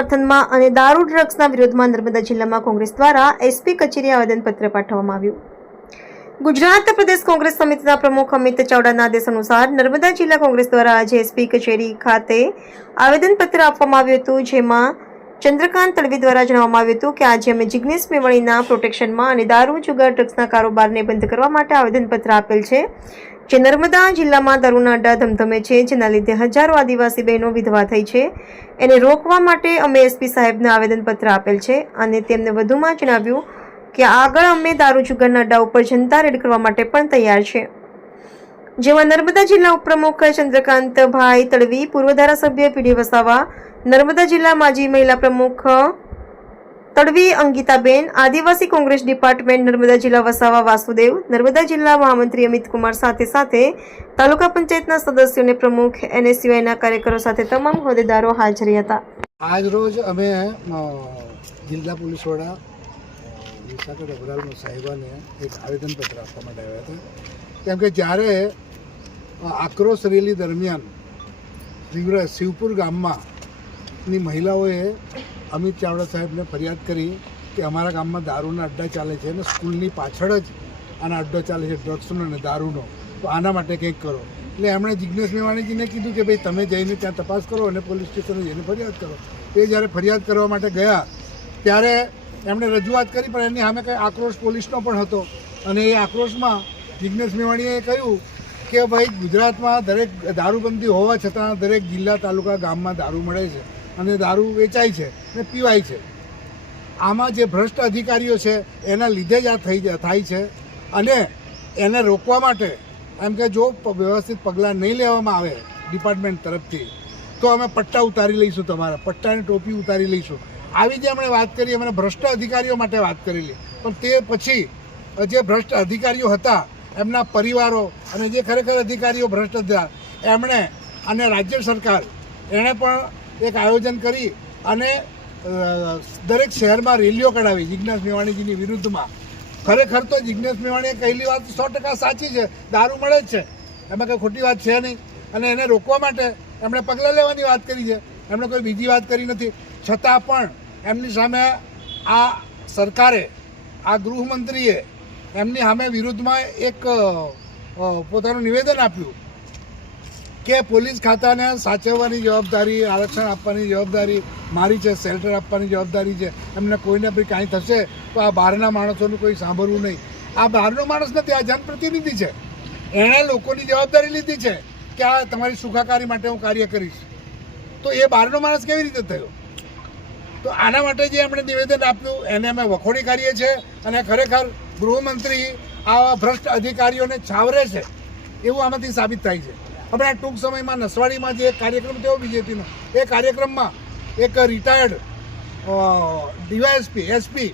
સમર્થનમાં અને દારૂ ડ્રગ્સના વિરોધમાં નર્મદા જિલ્લામાં કોંગ્રેસ દ્વારા એસપી કચેરી આવેદનપત્ર પાઠવવામાં આવ્યું. ગુજરાત પ્રદેશ કોંગ્રેસ સમિતિના પ્રમુખ અમિત ચાવડાના આદેશ અનુસાર નર્મદા જિલ્લા કોંગ્રેસ દ્વારા આજે એસપી કચેરી ખાતે આવેદનપત્ર આપવામાં આવ્યું હતું, જેમાં ચંદ્રકાંત તડવી દ્વારા જણાવવામાં આવ્યું હતું કે આજે અમે જિગ્નેશ મેવાણીના પ્રોટેક્શનમાં અને દારૂ, જુગાર, ડ્રગ્સના કારોબારને બંધ કરવા માટે આવેદનપત્ર આપેલ છે. જે નર્મદા જિલ્લામાં દારૂના અડ્ડા ધમધમે છે, જેના લીધે હજારો આદિવાસી બહેનો વિધવા થઈ છે. એને રોકવા માટે અમે એસપી સાહેબને આવેદનપત્ર આપેલ છે અને તેમને વધુમાં જણાવ્યું કે આગળ અમે દારૂ જુગારના અડ્ડા ઉપર જનતા રેડ કરવા માટે પણ તૈયાર છે. જેમાં નર્મદા જિલ્લા ઉપપ્રમુખ ચંદ્રકાંતભાઈ તડવી, પૂર્વ ધારાસભ્ય પીડી વસાવા, નર્મદા જિલ્લા માજી મહિલા પ્રમુખ તડવી અંકિતાબેન આદિવાસી કોંગ્રેસ ડિપાર્ટમેન્ટ નર્મદા જિલ્લા વસાવા વાસુદેવ, નર્મદા જિલ્લા મહામંત્રી અમિત કુમાર સાથે સાથે તાલુકા પંચાયતના સદસ્યોને પ્રમુખ એનએસયુઆઈના કાર્યકરો સાથે તમામ હોદ્દેદારો હાજર હતા. આજ રોજ અમે જિલ્લા પોલીસ વડા વિશાખા ડભરાલના સાહેબાને એક આવેદનપત્ર આપવા માટે આવ્યા હતા. કેમ કે જ્યારે આક્રોશ રેલી દરમિયાન તીવ્ર શિવપુર ગામમાં ની મહિલાઓએ અમિત ચાવડા સાહેબને ફરિયાદ કરી કે અમારા ગામમાં દારૂના અડ્ડા ચાલે છે અને સ્કૂલની પાછળ જ આના અડ્ડો ચાલે છે ડ્રગ્સનો અને દારૂનો. તો આના માટે કંઈક કરો. એટલે એમણે જિજ્ઞેશ મેવાણીજીને કીધું કે ભાઈ તમે જઈને ત્યાં તપાસ કરો અને પોલીસ સ્ટેશને જઈને ફરિયાદ કરો. એ જ્યારે ફરિયાદ કરવા માટે ગયા, ત્યારે એમણે રજૂઆત કરી, પણ એની સામે કંઈ આક્રોશ પોલીસનો પણ હતો. અને એ આક્રોશમાં જિજ્ઞેશ મેવાણીએ કહ્યું કે ભાઈ ગુજરાતમાં દરેક દારૂબંધી હોવા છતાં દરેક જિલ્લા, તાલુકા, ગામમાં દારૂ મળે છે. અને દારૂ વેચાય છે અને પીવાય છે. આમાં જે ભ્રષ્ટ અધિકારીઓ છે, એના લીધે જ આ થઈ થાય છે. અને એને રોકવા માટે, એમ કે જો વ્યવસ્થિત પગલાં નહીં લેવામાં આવે ડિપાર્ટમેન્ટ તરફથી, તો અમે પટ્ટા ઉતારી લઈશું તમારા, પટ્ટાની ટોપી ઉતારી લઈશું. આવી જે અમે વાત કરી અમે ભ્રષ્ટ અધિકારીઓ માટે વાત કરેલી. પણ તે પછી, જે ભ્રષ્ટ અધિકારીઓ હતા, એમના પરિવારો અને જે ખરેખર અધિકારીઓ ભ્રષ્ટ હતા, એમણે અને રાજ્ય સરકાર, એણે પણ એક આયોજન કરી અને દરેક શહેરમાં રેલીઓ કઢાવી જિજ્ઞાસ મેવાણીજીની વિરુદ્ધમાં. ખરેખર તો જિજ્ઞાસ મેવાણીએ કહેલી વાત સો ટકા સાચી છે, દારૂ મળે જ છે. એમાં કંઈ ખોટી વાત છે નહીં. અને એને રોકવા માટે એમણે પગલાં લેવાની વાત કરી છે. એમણે કોઈ બીજી વાત કરી નથી. છતાં પણ એમની સામે આ સરકારે, આ ગૃહમંત્રીએ એમની સામે વિરુદ્ધમાં એક પોતાનું નિવેદન આપ્યું. કે પોલીસ ખાતાને સાચવવાની જવાબદારી, આરક્ષણ આપવાની જવાબદારી, મારી છે શેલ્ટર આપવાની જવાબદારી છે. એમને કોઈને બી કાંઈ થશે તો આ બહારના માણસોનું કોઈ સાંભળવું નહીં. આ બહારનો માણસ નથી, આ જનપ્રતિનિધિ છે. એણે લોકોની જવાબદારી લીધી છે કે આ તમારી સુખાકારી માટે હું કાર્ય કરીશ. તો એ બહારનો માણસ કેવી રીતે થયો? તો આના માટે જે એમણે નિવેદન આપ્યું, એને અમે વખોડી કાઢીએ છીએ અને ખરેખર ગૃહમંત્રી આવા ભ્રષ્ટ અધિકારીઓને છાવરે છે. એવું આમાંથી સાબિત થાય છે. હમણાં ટૂંક સમયમાં નસવાડીમાં જે એક કાર્યક્રમ થયો બીજેપીનો, એ કાર્યક્રમમાં એક retired DYSP SP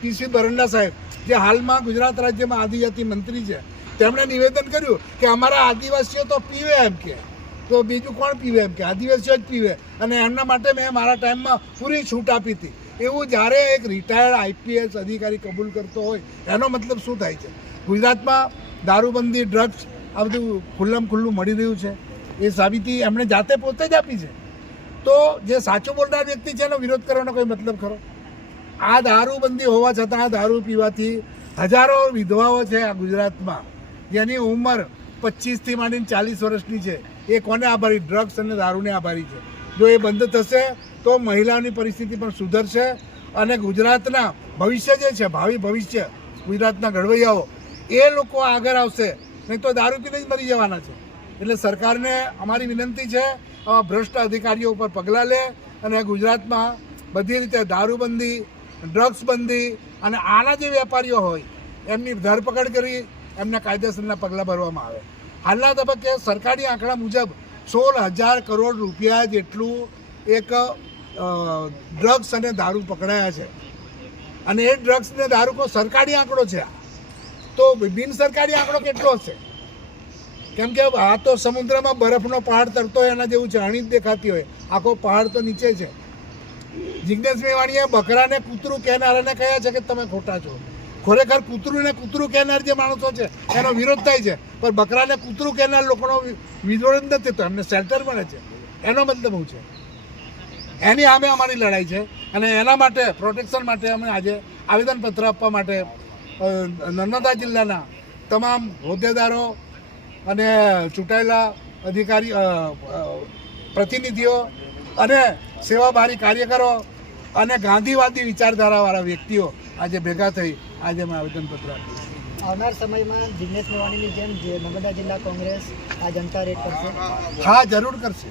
PC Baranda સાહેબ, જે હાલમાં ગુજરાત રાજ્યમાં આદિજાતિ મંત્રી છે, તેમણે નિવેદન કર્યું કે અમારા આદિવાસીઓ તો પીવે એમ કે. તો બીજું કોણ પીવે એમ કે? આદિવાસીઓ જ પીવે. અને એમના માટે મેં મારા ટાઈમમાં પૂરી છૂટ આપી હતી. એવું જ્યારે એક રિટાયર્ડ આઈપીએસ અધિકારી કબૂલ કરતો હોય, એનો મતલબ શું થાય છે? ગુજરાતમાં દારૂબંધી ડ્રગ્સ આ બધું ખુલ્લમ ખુલ્લું મળી રહ્યું છે. એ સાબિતી એમણે જાતે પોતે જ આપી છે. તો જે સાચું બોલનાર વ્યક્તિ છે એનો વિરોધ કરવાનો કોઈ મતલબ ખરો? આ દારૂબંધી હોવા છતાં આ દારૂ પીવાથી હજારો વિધવાઓ છે આ ગુજરાતમાં, જેની ઉંમર પચીસથી માંડીને ચાલીસ વર્ષની છે. એ કોને આભારી? ડ્રગ્સ અને દારૂને આભારી છે. જો એ બંધ થશે, તો મહિલાઓની પરિસ્થિતિ પણ સુધરશે અને ગુજરાતના ભવિષ્ય જે છે, ભાવિ ભવિષ્ય, ગુજરાતના ઘડવૈયાઓ, એ લોકો આગળ આવશે. નહીં તો દારૂ પીને જ મરી જવાના છે. એટલે સરકારને અમારી વિનંતી છે આવા ભ્રષ્ટ અધિકારીઓ ઉપર પગલાં લે અને ગુજરાતમાં બધી રીતે દારૂબંધી ડ્રગ્સ બંધી અને આના જે વેપારીઓ હોય, એમની ધરપકડ કરી એમના કાયદેસરના પગલાં ભરવામાં આવે. હાલના તબક્કે સરકારી આંકડા મુજબ સોળ હજાર કરોડ રૂપિયા જેટલું એક ડ્રગ્સ અને દારૂ પકડાયા છે. અને એ ડ્રગ્સને દારૂ કોઈ સરકારી આંકડો છે. તો બિન સરકારી આંકડો કેટલો હશે? કેમ કે આ તો સમુદ્રમાં બરફનો પહાડ તરતો હોય એના જેવું અણી જ દેખાતી હોય. આખો પહાડ તો નીચે છે. જિજ્ઞેશ મેવાણીએ બકરાને કૂતરું કહેનારાને કહ્યા છે કે તમે ખોટા છો. ખરેખર કૂતરું ને કૂતરું કહેનાર જે માણસો છે, એનો વિરોધ થાય છે. પણ બકરાને કૂતરું કહેનાર લોકોનો વિરોધ નથી તો એમને શેલ્ટર મળે છે. એનો મતલબ હું છે? એની સામે અમારી લડાઈ છે. અને એના માટે પ્રોટેક્શન માટે અમે આજે આવેદનપત્ર આપવા માટે નર્મદા જિલ્લાના તમામ હોદ્દેદારો અને ચૂંટાયેલા અધિકારી પ્રતિનિધિઓ અને સેવાભારી કાર્યકરો અને ગાંધીવાદી વિચારધારાવાળા વ્યક્તિઓ આજે ભેગા થઈ આજે અમે આવેદનપત્ર આપ્યું. આવનાર સમયમાં જિગ્નેશ મેવાણીની જેમ જે નર્મદા જિલ્લા કોંગ્રેસ આ જનતા રેડ કરશે? હા જરૂર કરશે.